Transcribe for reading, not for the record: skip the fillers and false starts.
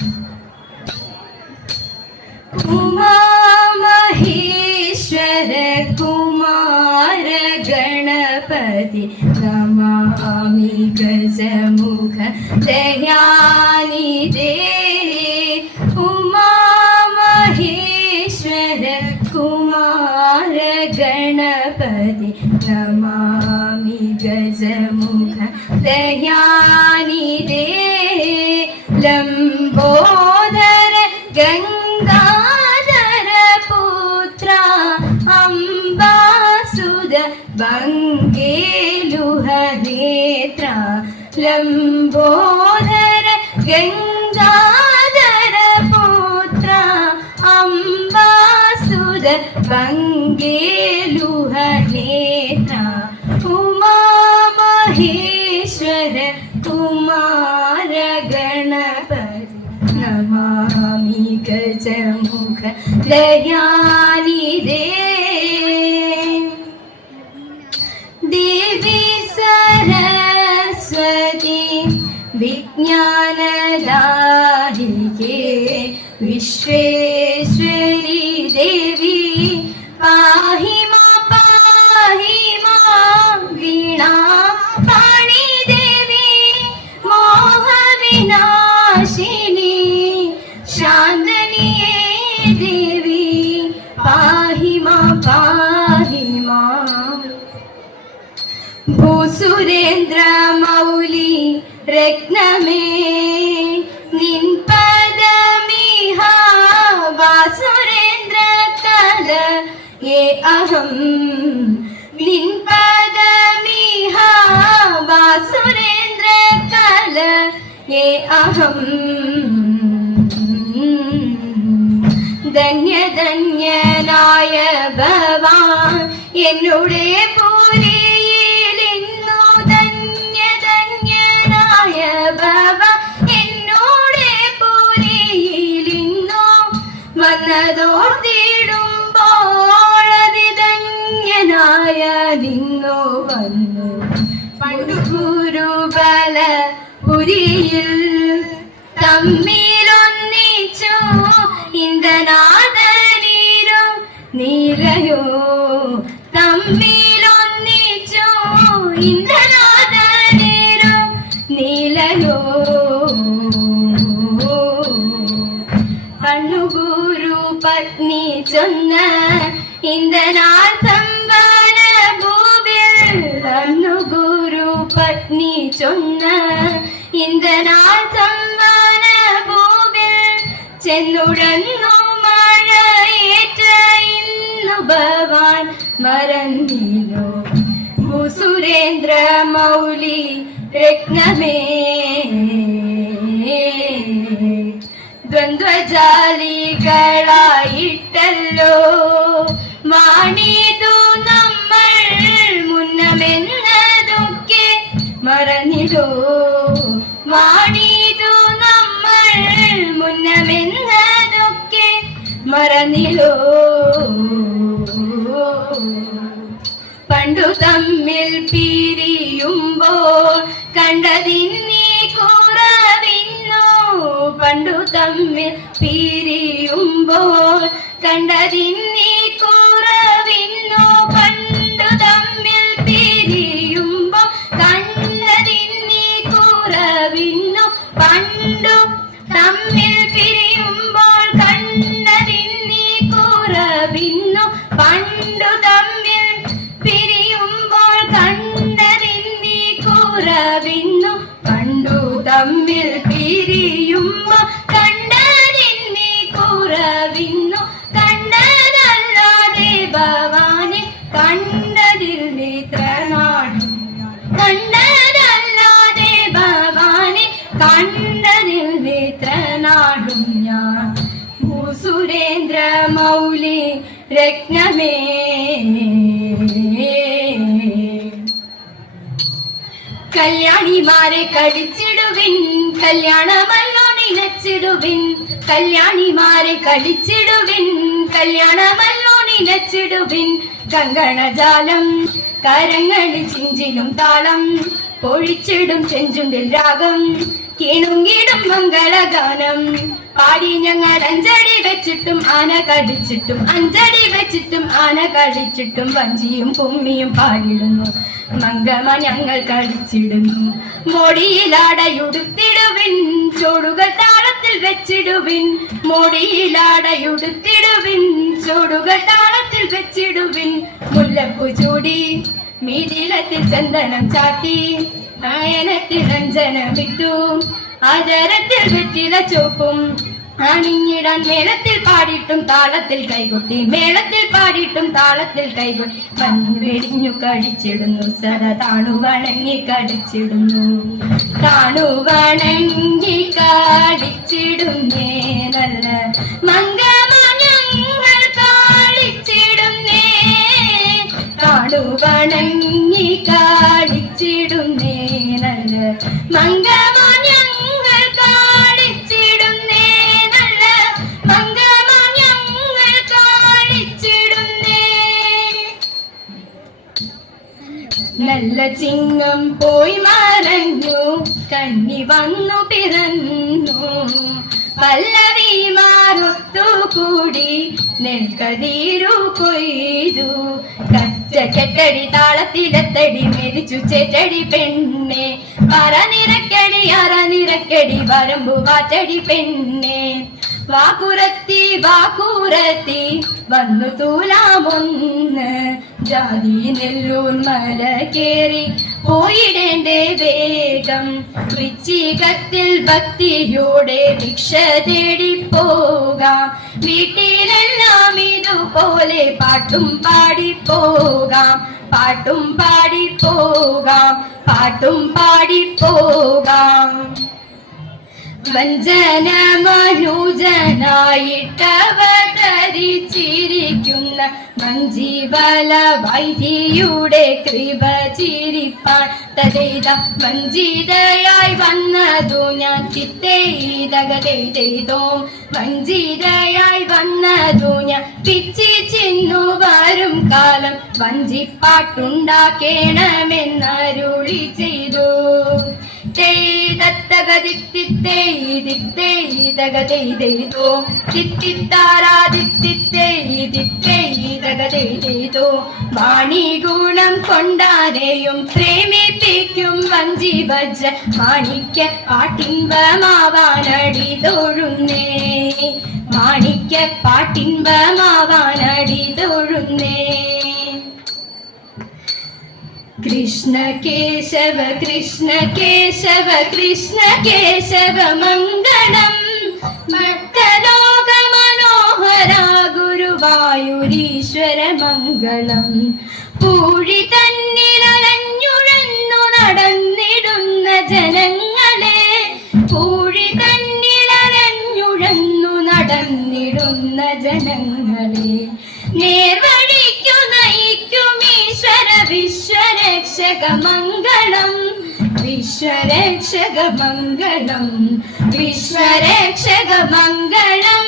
उमामहेश्वर कुमार गणपति नमामि गजमुख दयानिधे। उमामहेश्वर कुमार गणपति नमामि गजमुख दयानिधे। लंबोदर गंगाधर पुत्र अंबासुद बंगेलुह नेत्र। लंबोदर गंगाधर पुत्र अंबासुद बंगेलुह नेत्र। उमामहेश्वर कुमार गणपति नमामि गजमुख दयानिधे। देवी सरस्वती विज्ञानदायिके विश्वेश्वरी देवी पाहि मां वीणा पाणि देवी मोह विनाशिनी शांदनिये देवी पाहि मां भूसुरेन्द्र मौली रत्नमे निन्पदमिहा वासुरेन्द्र कल ये अहं निन्पदमिहा वासुरेन्द्र कल ये अहं। धन्य धन्यनाय भवान् एन्नुडे पूरियिलिन्नु। धन्य धन्यनाय भवान् एन्नुडे पूरियिलिन्नु। വന്നതോർത്തിടുമ്പോൾ അതിധന്യനായ നിന്നു വന്നു. പണ്ടു ഗുരുബല പുരിയിൽ തമ്മിലൊന്നിച്ചു ഇന്ദ്രനാഥനീരു നീലയോ. തമ്മിലൊന്നിച്ചു ഇന്ദ്രനാഥനീരു നീലയോ. കണ്ണു ഗുരു പത്നി ചൊന്ന ഇന്ദ്രനാഥം വനഭൂവിൽ. കണ്ണു ഗുരു പത്നി ചൊന്ന ഇന്ദ്രനാഥം വനഭൂവിൽ. ചെന്നുടന്നു മഴയേറ്റ ഇന്നു ഭവാൻ മറന്നിലോ. ഭൂസുരേന്ദ്ര മൗലി രത്നമേ ദ്വന്ദ്വജാലികളായിട്ടല്ലോ മാണിതു നമ്മൾ മുന്നമെന്നതൊക്കെ മറന്നിലോ. മാണിതു നമ്മൾ മുന്നമെന്നതൊക്കെ മറന്നിലോ. പണ്ടു തമ്മിൽ പിരിയുമ്പോൾ കണ്ടതിന്നീ കുറവിന്നു. പണ്ടു തമ്മിൽ പിരിയുമ്പോൾ കണ്ടതിന്നീ കുറവിന്നു. പണ്ടു തമ്മിൽ പിരിയുമ്പോൾ കണ്ടതിന്നീ കുറവിന്നു. പണ്ടു തമ്മിൽ പിരിയുമ്പോൾ കണ്ടതിന്നീ കുറവിന്നു. പണ്ടു തമ്മിൽ പിരിയുമ്പോൾ കണ്ടതിന്നീ കുറവിന്നു. പണ്ടു തമ്മിൽ പിരിയുമ്പോൾ കണ്ടതിന്നീ കുറവിന്നു. കണ്ടതല്ലാതെ ഭവാനെ കണ്ടതിൽ നിത്രനാടും. കണ്ടതല്ലാതെ ഭവാനെ കണ്ടതിൽ നിത്രനാടും ഞാൻ. ഭൂസുരേന്ദ്ര മൗലി രത്നമേ കല്യാണിമാരെ കടിച്ചിടുവിൻ. കല്യാണമല്ലോ നിലച്ചിടുവിൻ. കല്യാണിമാരെ കടിച്ചിടുവിൻ. കല്യാണമല്ലോ നിലച്ചിടുവിൻ. കങ്കണജാലം കരങ്ങളിൽ ചിഞ്ചിലും താളം പൊഴിച്ചിടും ചെഞ്ചുണ്ടിൽ രാഗം കിണുങ്ങിടും മംഗളഗാനം പാടി ഞങ്ങൾ അഞ്ചടി വെച്ചിട്ടും ആന കടിച്ചിട്ടും അഞ്ചടി വെച്ചിട്ടും ആന കടിച്ചിട്ടും വഞ്ചിയും കുമ്മിയും പാടിടുന്നു മംഗമ ഞങ്ങൾ കളിച്ചിടുന്നു മോടിയിലാടയുടുത്തിടുവിൻ ചോടുകൾ താളത്തിൽ വെച്ചിടുവിൻ മോടിയിലാടയുടുത്തിടുവിൻ ചോടുകൾ താളത്തിൽ വെച്ചിടുവിൻ മുല്ലപ്പൂ ചൂടി മീതിലത്തിൽ ചന്ദനം ചാട്ടി നയനത്തിൽ രഞ്ജനമിട്ടു ആചാരത്തിൽ വെറ്റില ചോപ്പും അണിഞ്ഞിടാൻ മേളത്തിൽ പാടിയിട്ടും താളത്തിൽ കൈകൊട്ടി മേളത്തിൽ പാടിയിട്ടും താളത്തിൽ കൈകൊട്ടി മഞ്ഞു വെടിഞ്ഞു കടിച്ചിടുന്നു സര താണുവണങ്ങി കടിച്ചിടുന്നു താണുവണങ്ങി കടിച്ചിടുന്നേ നല്ല മംഗമ ഞങ്ങൾ കാളിച്ചിടുന്നേ താണുവണങ്ങി കാളിച്ചിടുന്നേ നല്ല മംഗമ ഞങ്ങൾ കാളിച്ചിടുന്നേ നല്ല മംഗമ ഞങ്ങൾ കാളിച്ചിടുന്നേ നല്ല ചിങ്ങം പോയി മറഞ്ഞു കന്നി വന്നു പിറന്നു പല്ലവിമാരൊത്തുകൂടി നെൽക്കതിരു കൊയ്തു കെട്ടടി താളത്തിലെത്തടി മെതിച്ചു ചേറ്റടി പെണ്ണെ പറനിരക്കടി അറനിരക്കടി വരമ്പു വാറ്റടി പെണ്ണെ വാക്കുരത്തി വാക്കുരത്തി വന്നു തൂലാമൊന്ന് ജാതി നെല്ലൂർ മല കേറി പോയിടേണ്ടേ വേഗം വൃശ്ചികത്തിൽ ഭക്തിയോടെ ഭിക്ഷ തേടി പോകാം വീട്ടിലെല്ലാം ഇതുപോലെ പാട്ടും പാടി പോകാം പാട്ടും പാടി പോകാം പാട്ടും പാടി പോകാം വഞ്ചന മനുജനായിട്ടവതരിച്ചിരിക്കുന്ന മഞ്ജീവല വൈദ്യയുടെ കൃപ ചിരിപ്പാൻ തതൈത വഞ്ചിതയായി വന്നതു ഞാൻ ചിത്തേതകതോ വഞ്ചിതയായി വന്നതു ഞാൻ പിച്ചി ചിന്നു വരും കാലം വഞ്ചിപ്പാട്ടുണ്ടാക്കേണമെന്നരുളി ചെയ്തു വാണി ഗുണം കൊണ്ടാരെയും പ്രേമിപ്പിക്കും വഞ്ചി വജ്ര മാണിക്യ പാട്ടിൻപമാവാനടി തൊഴുന്നേ മാണിക്യ പാട്ടിൻപമാവാനടി തൊഴുന്നേ കൃഷ്ണ കേശവ കൃഷ്ണ കേശവ കൃഷ്ണ കേശവ മംഗളം ഭക്തലോക മനോഹര ഗുരുവായൂരീശ്വര മംഗളം പൂഴി തന്നിലഞ്ഞുഴന്നു നടന്നിടുന്ന ജനങ്ങളെ പൂഴി തന്നിലഞ്ഞുഴന്നു നടന്നിടുന്ന ജനങ്ങളെ നേർവഴിക്കു നയിക്കും ഈശ്വര വിശ്വരക്ഷക മംഗളം വിശ്വരക്ഷക മംഗളം വിശ്വരക്ഷക മംഗളം